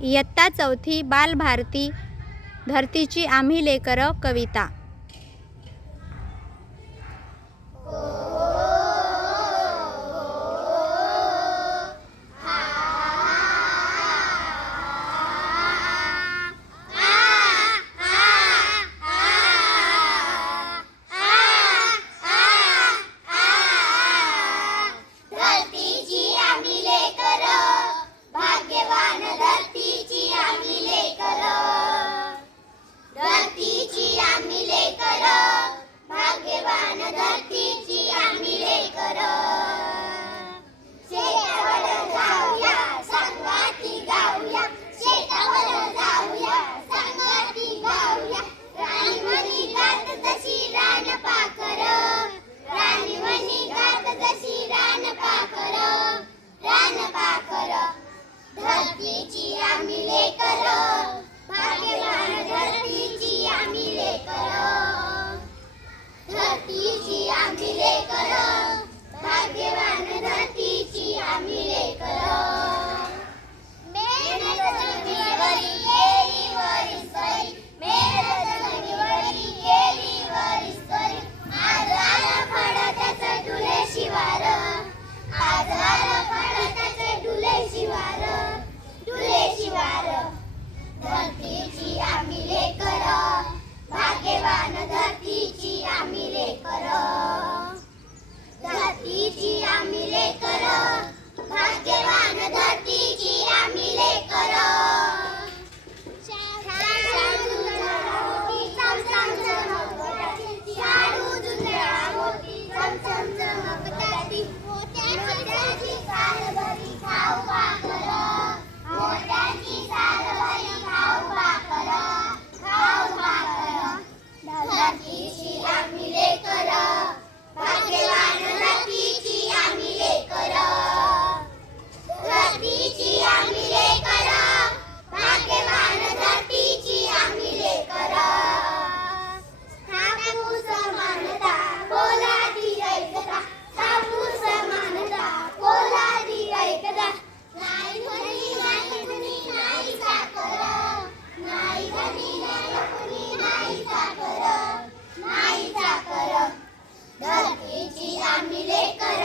इयत्ता चौथी बालभारती धरतीची आम्ही लेकर कविता. आम्ही लेकर